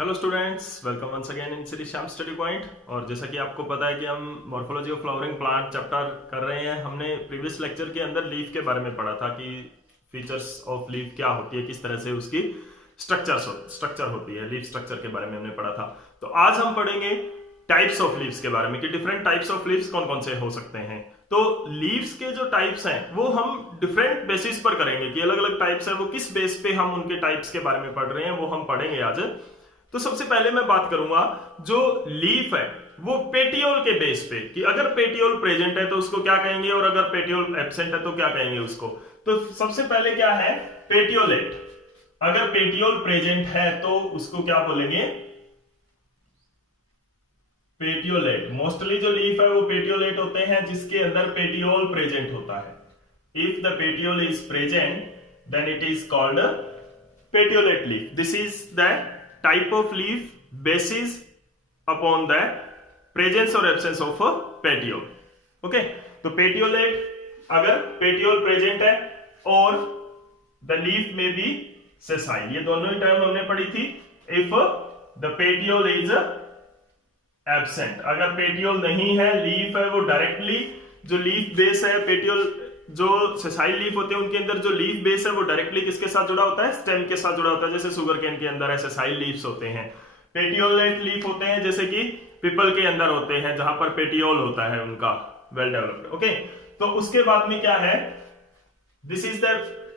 Hello students, welcome once again in Shri Shyam study point. और जैसा कि आपको पता है कि हम morphology of flowering plant chapter कर रहे हैं। हमने प्रीवियस लेक्चर के अंदर लीफ के बारे में पढ़ा था कि फीचर्स ऑफ लीफ क्या होती है, किस तरह से उसकी स्ट्रक्चर होती है। लीफ स्ट्रक्चर के बारे में हमने पढ़ा था। तो आज हम पढ़ेंगे टाइप्स ऑफ लीव्स के बारे में कि डिफरेंट टाइप्स ऑफ लीव्स कौन कौन से हो सकते हैं। तो लीव्स के जो टाइप्स हैं वो हम डिफरेंट बेसिस पर करेंगे कि अलग अलग टाइप्स है वो किस बेस पे हम उनके टाइप्स के बारे में पढ़ रहे हैं, वो हम पढ़ेंगे आज। तो सबसे पहले मैं बात करूंगा जो लीफ है वो पेटियोल के बेस पे कि अगर पेटियोल प्रेजेंट है तो उसको क्या कहेंगे और अगर पेटियोल एब्सेंट है तो क्या कहेंगे उसको। तो सबसे पहले क्या है, पेटियोलेट। अगर पेटियोल प्रेजेंट है तो उसको क्या बोलेंगे, पेटियोलेट। मोस्टली जो लीफ है वो पेटियोलेट होते हैं जिसके अंदर पेटियोल प्रेजेंट होता है। If the petiole is present then it is called petiolate leaf. This is the type of leaf basis upon the presence or absence of a petiole. Okay, तो petiolate अगर petiole present है और the leaf may be sessile, ये दोनों ही term हमने पढ़ी थी। if the petiole is absent, अगर petiole नहीं है, लीफ है वो डायरेक्टली जो लीफ बेस है, petiole जो सेसाइल लीफ होते हैं उनके अंदर जो लीफ बेस है वो डायरेक्टली किसके साथ जुड़ा होता है, स्टेम के साथ जुड़ा होता है। जैसे शुगर केन के अंदर है सेसाइल लीव्स होते हैं। पेटियोलेट लीफ होते हैं जैसे कि पीपल के अंदर होते हैं जहां पर पेटियोल होता है उनका वेल डेवलप्ड। ओके, तो उसके बाद में क्या है, this is the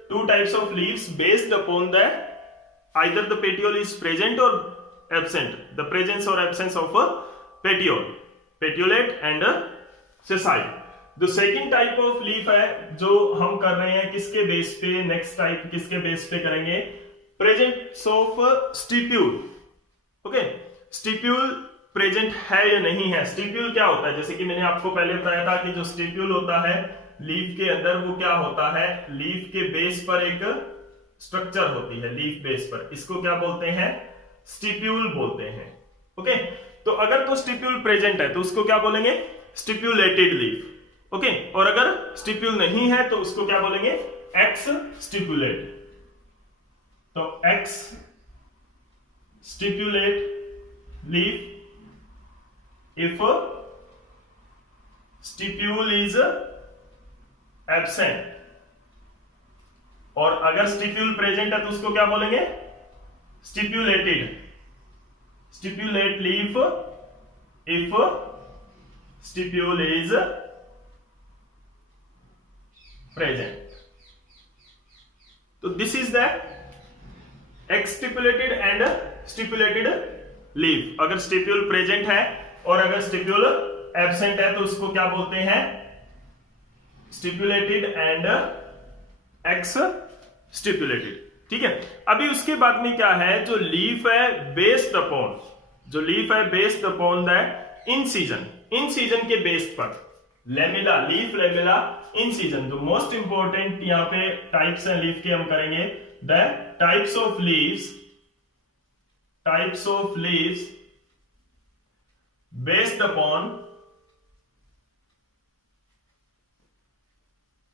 two types of leaves based upon the either the petiole is present और एब्सेंट, द प्रेजेंस और absence of petiole, petiolate and sessile. जो सेकेंड टाइप ऑफ लीफ है जो हम कर रहे हैं किसके बेस पे, नेक्स्ट टाइप किसके बेस पे करेंगे, presence of stipule. Okay, stipule present है या नहीं है। स्टिप्यूल क्या होता है, जैसे कि मैंने आपको पहले बताया था कि जो स्टिप्यूल होता है लीफ के अंदर वो क्या होता है, लीफ के बेस पर एक स्ट्रक्चर होती है, लीफ बेस पर, इसको क्या बोलते हैं, स्टिप्यूल बोलते हैं। ओके, तो अगर तो स्टिप्यूल प्रेजेंट है तो उसको क्या बोलेंगे, स्टिप्यूलेटेड लीफ। ओके, और अगर स्टिप्यूल नहीं है तो उसको क्या बोलेंगे, एक्स स्टिप्यूलेट। तो exstipulate leaf if stipule is absent, और अगर स्टिप्यूल प्रेजेंट है तो उसको क्या बोलेंगे, stipulated, stipulate leaf if stipule is present. तो this is the exstipulated and stipulated leaf. अगर स्टिप्यूल प्रेजेंट है और अगर स्टिप्यूल एब्सेंट है तो उसको क्या बोलते हैं, स्टिपुलेटेड एंड एक्स स्टिपुलेटेड। ठीक है, अभी उसके बाद में क्या है, जो लीफ है बेस्ड अपॉन, जो लीफ है based upon the in season, in season के बेस पर, लेमिला, लीफ लेमिला इन सीजन। जो मोस्ट इंपॉर्टेंट यहां पे टाइप्स हैं लीफ के हम करेंगे, the types of leaves, types of leaves based upon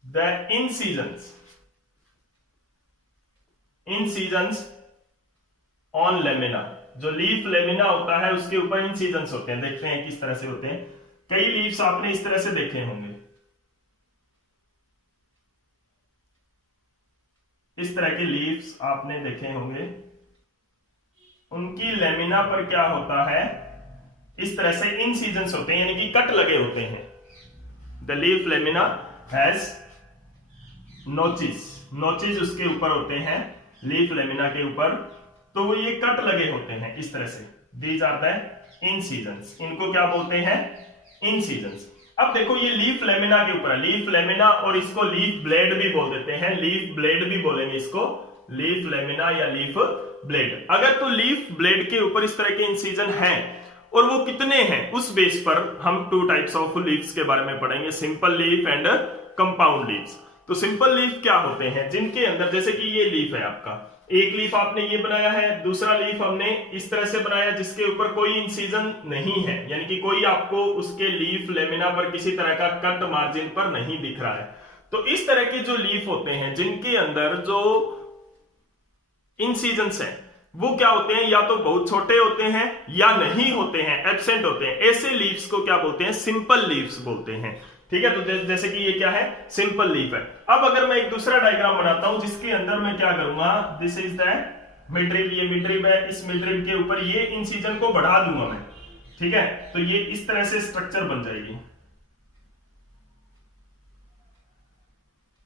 the in seasons, in seasons on lamina. जो लीफ लेमिना होता है उसके ऊपर इन सीजन्स होते हैं। देखते हैं किस तरह से होते हैं। कई लीव्स आपने इस तरह से देखे होंगे, इस तरह के लीव्स आपने देखे होंगे, उनकी लेमिना पर क्या होता है, इस तरह से इन सीजन्स होते हैं, यानी कि कट लगे होते हैं। The leaf lamina has notches, notches उसके ऊपर होते हैं लीफ लेमिना के ऊपर, तो वो ये कट लगे होते हैं इस तरह से। These are the incisions, इनको क्या बोलते हैं, इन सीजन्स। अब देखो ये लीफ लेमिना के ऊपर है, लीफ लेमिना, और इसको लीफ ब्लेड भी बोल देते हैं, लीफ ब्लेड भी बोलेंगे इसको, लीफ लेमिना या लीफ ब्लेड। अगर तो लीफ ब्लेड के ऊपर इस तरह के इंसीजन हैं और वो कितने हैं, उस बेस पर हम टू टाइप्स ऑफ लीव्स के बारे में पढ़ेंगे, simple leaf and compound leaves. तो सिंपल लीफ क्या होते हैं, जिनके अंदर, जैसे कि ये लीफ है आपका, एक लीफ आपने ये बनाया है, दूसरा लीफ हमने इस तरह से बनाया जिसके ऊपर कोई इंसीजन नहीं है, यानी कि कोई आपको उसके लीफ लेमिना पर किसी तरह का कट मार्जिन पर नहीं दिख रहा है। तो इस तरह के जो लीफ होते हैं जिनके अंदर जो इंसीजन्स हैं, वो क्या होते हैं, या तो बहुत छोटे होते हैं या नहीं होते हैं, एब्सेंट होते हैं। ऐसे लीव्स को क्या बोलते हैं, सिंपल लीव्स बोलते हैं। ठीक है, तो जैसे कि ये क्या है, सिंपल लीफ है। अब अगर मैं एक दूसरा डायग्राम बनाता हूं जिसके अंदर मैं क्या करूंगा, दिस इज द मिडरिब, ये मिडरिब है, इस मिडरिब के ऊपर ये इंसिजन को बढ़ा दूंगा मैं। ठीक है, तो ये इस तरह से स्ट्रक्चर बन जाएगी।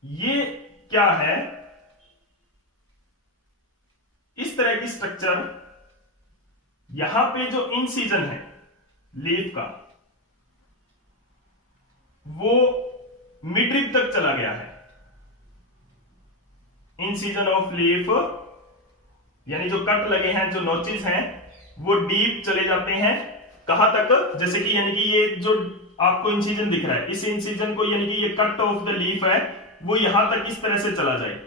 ये क्या है, इस तरह की स्ट्रक्चर। यहां पे जो इंसिजन है लीफ का वो मिडरिब तक चला गया है। इंसिजन ऑफ लीफ यानी जो कट लगे हैं, जो नोचेस हैं, वो डीप चले जाते हैं। कहां तक, जैसे कि यानी कि ये जो आपको इंसिजन दिख रहा है, इस इंसिजन को यानी कि ये कट ऑफ द लीफ है, वो यहां तक इस तरह से चला जाए,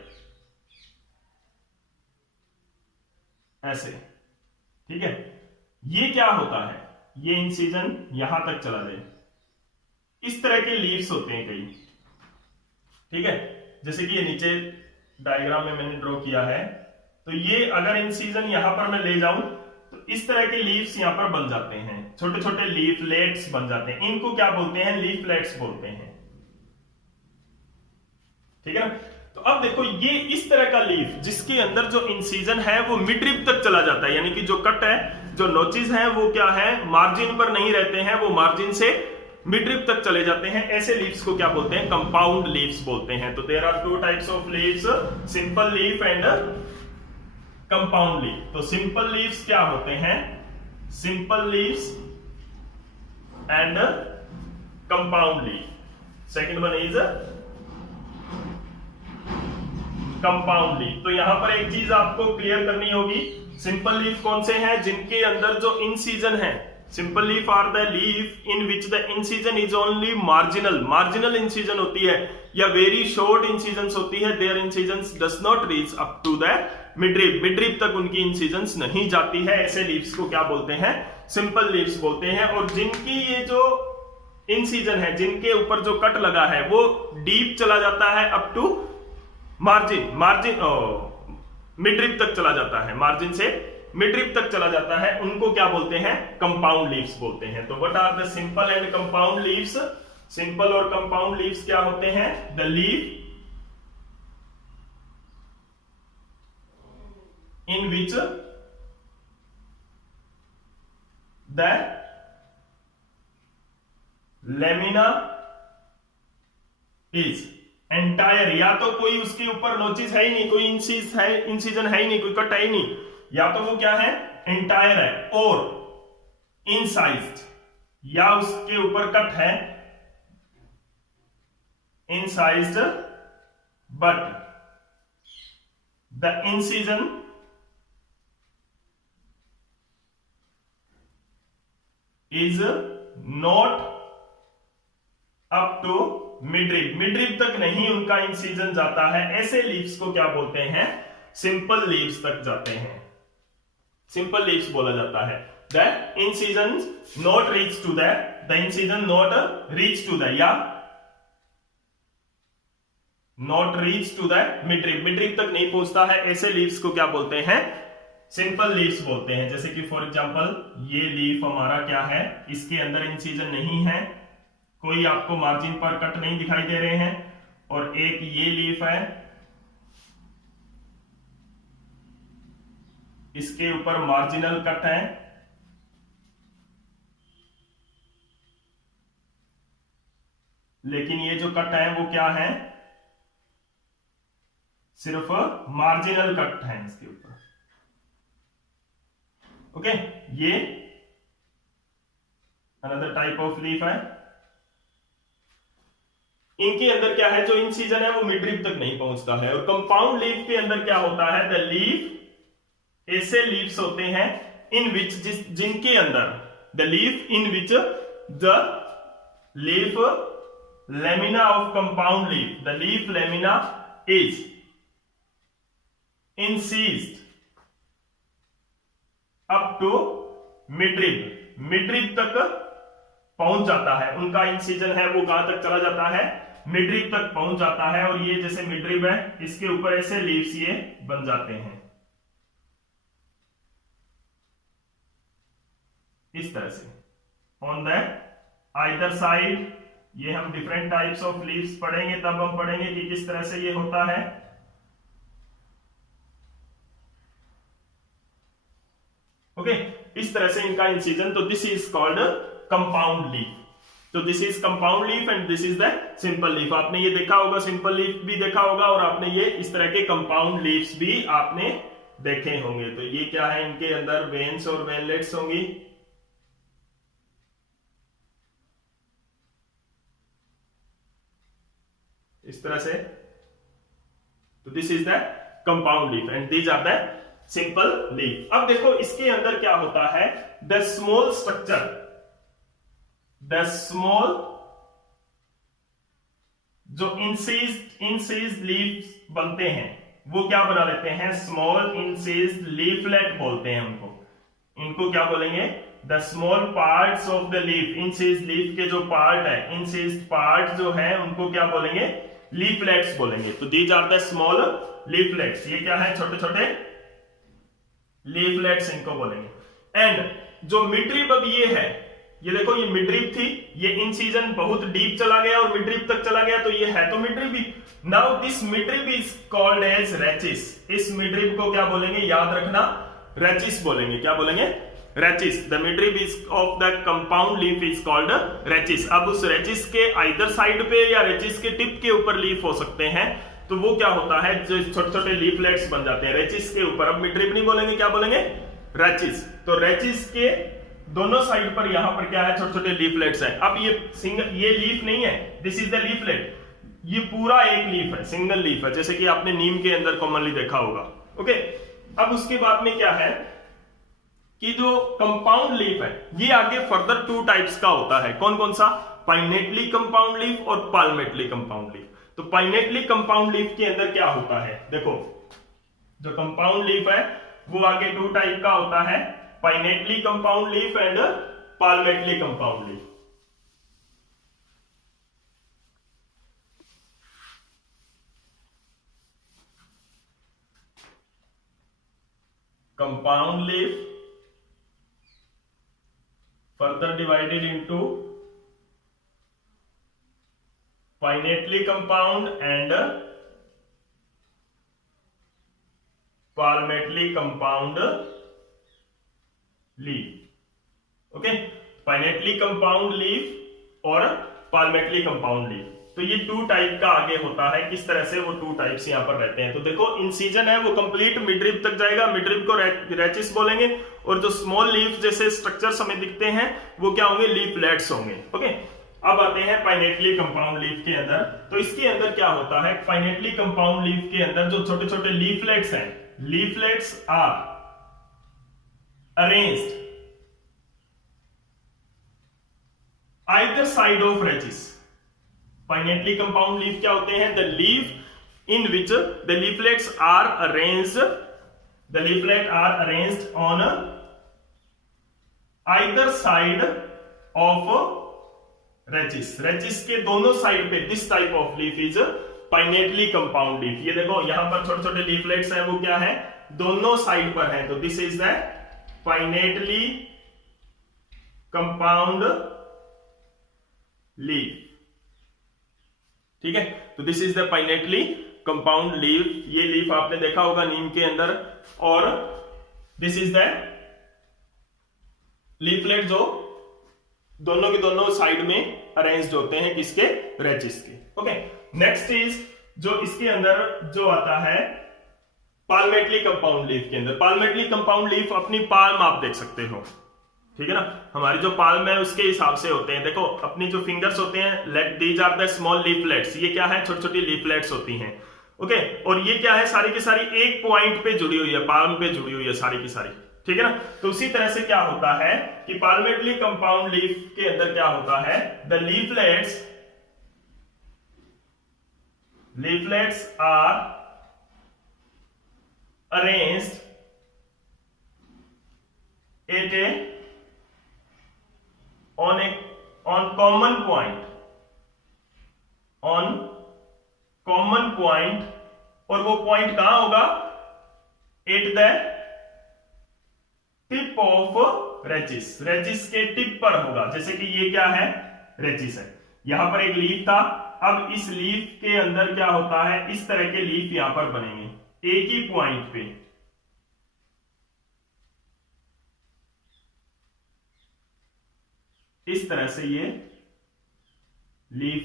ऐसे। ठीक है, ये क्या होता है, ये इंसिजन यहां तक चला जाए। इस तरह के लीव्स होते हैं कई। ठीक है, जैसे कि ये नीचे डायग्राम में मैंने ड्रॉ किया है, तो ये अगर इंसिजन यहां पर मैं ले जाऊं तो इस तरह के लीव्स यहां पर बन जाते हैं, छोटे छोटे लीफलेट्स बन जाते हैं। इनको क्या बोलते हैं, लीफलेट्स बोलते हैं। ठीक है ना, तो अब देखो ये इस तरह का लीफ जिसके अंदर जो इंसिजन है वो मिडरिब तक चला जाता है, यानी कि जो कट है, जो नोचेस हैं, वो क्या है, मार्जिन पर नहीं रहते हैं, वो मार्जिन से मिडरिब तक चले जाते हैं। ऐसे लीव्स को क्या बोलते हैं, कंपाउंड लीव्स बोलते हैं। तो there are two types of leaves, simple leaf and compound leaf. तो सिंपल लीव्स क्या होते हैं, simple leaves and compound leaf. Second one is compound leaf. तो यहां पर एक चीज आपको क्लियर करनी होगी, सिंपल लीफ कौन से हैं, जिनके अंदर जो इंसिजन है। Simple leaf are the leaf in which the incision is only marginal, marginal incision होती है या वेरी शॉर्ट इंसिजन्स होती है। Their incisions does not reach up to the midrib, midrib तक उनकी इंसिजन्स नहीं जाती है। ऐसे लीव्स को क्या बोलते हैं, सिंपल लीव्स बोलते हैं। और जिनकी ये जो इंसिजन है, जिनके ऊपर जो कट लगा है, वो डीप चला जाता है अप टू मार्जिन, मिडरिब तक चला जाता है, मार्जिन से मिडरिब तक चला जाता है, उनको क्या बोलते हैं, कंपाउंड लीव्स बोलते हैं। तो what are the simple and compound leaves. Simple और कंपाउंड लीव्स क्या होते हैं, the leaf in which the lamina is entire, या तो कोई उसके ऊपर नोचेस है ही नहीं, कोई इंसिजन है ही नहीं, कोई कट है ही नहीं, या तो वो क्या है, एंटायर है, और इनसाइज्ड, या उसके ऊपर कट है, incised, but the incision is not up to midrib, midrib तक नहीं उनका इंसिजन जाता है। ऐसे लीव्स को क्या बोलते हैं, सिंपल लीव्स तक जाते हैं, सिंपल लीव्स बोला जाता है। The incision not reach to the incision not reach to the, या not reach to the midrib, midrib तक नहीं पहुंचता है। ऐसे लीव्स को क्या बोलते हैं, सिंपल लीव्स बोलते हैं। जैसे कि फॉर एग्जांपल ये लीफ हमारा क्या है, इसके अंदर इंसिजन नहीं है, कोई आपको मार्जिन पर कट नहीं दिखाई दे रहे हैं, और एक ये लीफ है, इसके ऊपर मार्जिनल कट है, लेकिन ये जो कट है वो क्या है, सिर्फ मार्जिनल कट है इसके ऊपर। ओके, ये अनदर टाइप ऑफ लीफ है। इनके अंदर क्या है, जो इंसिजन है वो मिडरिब तक नहीं पहुंचता है। और कंपाउंड लीफ के अंदर क्या होता है, द लीफ, ऐसे लीव्स होते हैं इन विच, जिनके अंदर, the leaf in which the leaf lamina of compound leaf, the leaf lamina is incised up to midrib, midrib तक पहुंच जाता है, उनका इंसिजन है वो कहां तक चला जाता है, मिडरिब तक पहुंच जाता है। और ये जैसे मिडरिब है, इसके ऊपर ऐसे लीव्स ये बन जाते हैं। इस तरह से ऑन द आइदर साइड। ये हम डिफरेंट टाइप्स ऑफ लीव्स पढ़ेंगे, तब हम पढ़ेंगे कि किस तरह से ये होता है। ओके, इस तरह से इनका इंसिजन। तो this is called compound leaf. तो this is compound leaf and this is the simple leaf. आपने ये देखा होगा, सिंपल लीफ भी देखा होगा, और आपने ये इस तरह के कंपाउंड लीव्स भी आपने देखे होंगे। तो ये क्या है, इनके अंदर वेन्स और वेनलेट्स होंगी। इस तरह से। तो this is the compound leaf and these are the simple leaf. अब देखो इसके अंदर क्या होता है, the small structure, the small जो इंसीज्ड लीव्स बनते हैं वो क्या बना लेते हैं, स्मॉल इंसीज्ड लीफलेट बोलते हैं उनको। इनको क्या बोलेंगे, the small parts of the leaf. Incised leaf के जो पार्ट है, इंसीज्ड पार्ट जो है उनको क्या बोलेंगे, लीफलेट्स बोलेंगे। तो these are the small leaflets. ये क्या है, छोटे छोटे लीफलेट्स इनको बोलेंगे। एंड जो मिडरिब अब ये है, ये देखो ये मिडरिब थी, ये इंसिजन बहुत डीप चला गया और मिडरिब तक चला गया, तो ये है तो मिडरिब ही। Now this midrib is called as rachis. इस मिडरिब को क्या बोलेंगे, याद रखना, रेचिस बोलेंगे। क्या बोलेंगे, rachis. The midrib is of the compound leaf is called rachis. अब उस रेचिस के आइदर साइड पे या रेचिस के टिप के ऊपर लीफ हो सकते हैं, तो वो क्या होता है, जो छोटे छोटे लीफलेट्स बन जाते हैं रेचिस के ऊपर। अब मिडरिब नहीं बोलेंगे, क्या बोलेंगे, रेचिस। तो रेचिस के दोनों साइड पर यहां पर क्या है, छोटे छोटे लीफलेट्स हैं। अब ये लीफ नहीं है, दिस इज द लीफलेट। ये पूरा एक लीफ है, सिंगल लीफ है, जैसे कि आपने नीम के अंदर कॉमनली देखा होगा। ओके, अब उसके बाद में क्या है कि जो कंपाउंड लीफ है ये आगे फर्दर टू टाइप्स का होता है। कौन कौन सा, पाइनेटली कंपाउंड लीफ और पाल्मेटली कंपाउंड लीफ। तो पाइनेटली कंपाउंड लीफ के अंदर क्या होता है, देखो जो कंपाउंड लीफ है वो आगे टू टाइप का होता है, pinnately compound leaf and palmately compound leaf. Compound leaf further divided into pinnately compound and palmately compound leaf. Okay, pinnately compound leaf और पाल्मेटली कंपाउंड लीफ। तो ये टू टाइप का आगे होता है। किस तरह से, वो टू टाइप्स यहां पर रहते हैं। तो देखो इंसिजन है वो कंप्लीट मिडरिब तक जाएगा, मिडरिब को रेचिस बोलेंगे, और जो स्मॉल लीफ जैसे स्ट्रक्चर्स हमें दिखते हैं वो क्या होंगे, लीफलेट्स होंगे। ओके, अब आते हैं पाइनेटली कंपाउंड लीफ के अंदर। तो इसके अंदर क्या होता है, पाइनेटली कंपाउंड लीफ के अंदर जो छोटे छोटे लीफलेट्स हैं, leaflets are arranged either side of rachis. Pinnately compound leaf क्या होते हैं, the leaf in which the leaflets are arranged, the leaflet are arranged on either side of rachis. Rachis के दोनों साइड पे this type of leaf is pinnately compound leaf. ये देखो यहां पर छोटे छोटे लीफलेट्स हैं, वो क्या है, दोनों साइड पर है। तो this is the pinnately compound leaf. ठीक है, तो this is the pinnately compound leaf. ये लीफ आपने देखा होगा नीम के अंदर। और दिस इज द लीफलेट जो दोनों के दोनों साइड में अरेंज्ड होते हैं, किसके, रेचिस के। ओके, नेक्स्ट इज जो इसके अंदर जो आता है पाल्मेटली कंपाउंड लीफ के अंदर। पाल्मेटली कंपाउंड लीफ अपनी पाल्म आप देख सकते हो, ठीक है ना, हमारी जो पाल्म है उसके हिसाब से होते हैं। देखो अपनी जो फिंगर्स होते हैं, let these are the small leaflets. ये क्या है, छोटी छोटी लीफलेट्स होती हैं। ओके, और ये क्या है, सारी की सारी एक पॉइंट पे जुड़ी हुई है, पाल्म पे जुड़ी हुई है सारी की सारी, ठीक है ना। तो उसी तरह से क्या होता है कि पाल्मेटली कंपाउंड लीफ के अंदर क्या होता है, the leaflets are arranged at a on common point, और वो पॉइंट कहां होगा, at the tip of rachis, rachis के टिप पर होगा। जैसे कि ये क्या है, रेचिस है, यहां पर एक लीफ था, अब इस लीफ के अंदर क्या होता है, इस तरह के लीफ यहां पर बनेंगे एक ही पॉइंट पे, इस तरह से ये लीफ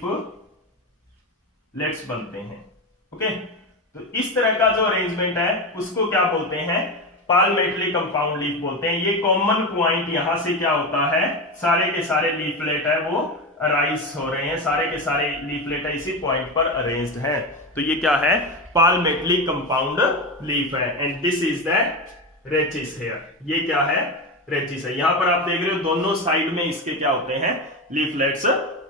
लेट्स बनते हैं। ओके, तो इस तरह का जो अरेंजमेंट है उसको क्या बोलते हैं, पाल्मेटली कंपाउंड लीफ बोलते हैं। ये कॉमन पॉइंट यहां से क्या होता है, सारे के सारे लीफलेट है वो अराइज हो रहे हैं, सारे के सारे लीफलेट है इसी पॉइंट पर अरेंज्ड है। तो ये क्या है, पाल्मेटली कंपाउंड लीफ है। And this is the rachis here, ये क्या है, रेचिस है। यहां पर आप देख रहे हो दोनों साइड में इसके क्या होते हैं, लीफलेट्स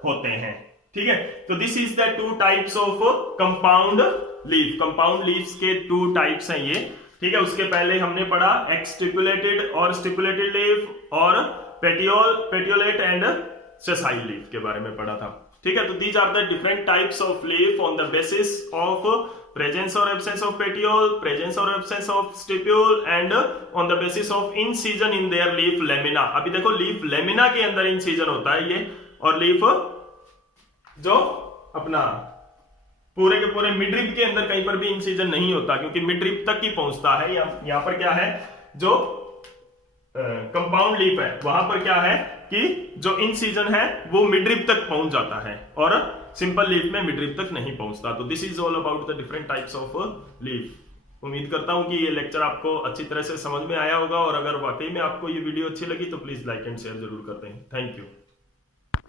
होते हैं। ठीक है, तो this is the two types of compound leaf. Compound leaves के टू टाइप्स हैं ये। ठीक है, उसके पहले हमने पढ़ा एक्सटिपुलेटेड और स्टिपुलेटेड लीफ और पेटियोलेट एंड सेसाइल लीफ के बारे में पढ़ा था। ठीक है, तो these are the different types of leaf on the basis of presence और एब्सेंस ऑफ पेटियोल, प्रेजेंस और absence of stipule and on the basis of incision in their leaf lamina. अभी देखो लीफ लेमिना के अंदर in season होता है ये, और लीफ जो अपना पूरे के पूरे मिडरिप के अंदर कहीं पर भी इंसिजन नहीं होता, क्योंकि मिडरिप तक ही पहुंचता है। यहां पर क्या है, जो कंपाउंड लीफ है वहां पर क्या है कि जो इंसिजन है वो मिडरिप तक पहुंच जाता है, और सिंपल लीफ में मिडरिप तक नहीं पहुंचता। तो this is all about the different types of leaf. उम्मीद करता हूं कि ये लेक्चर आपको अच्छी तरह से समझ में आया होगा, और अगर वाकई में आपको ये वीडियो अच्छी लगी तो प्लीज लाइक एंड शेयर जरूर करते हैं। Thank you.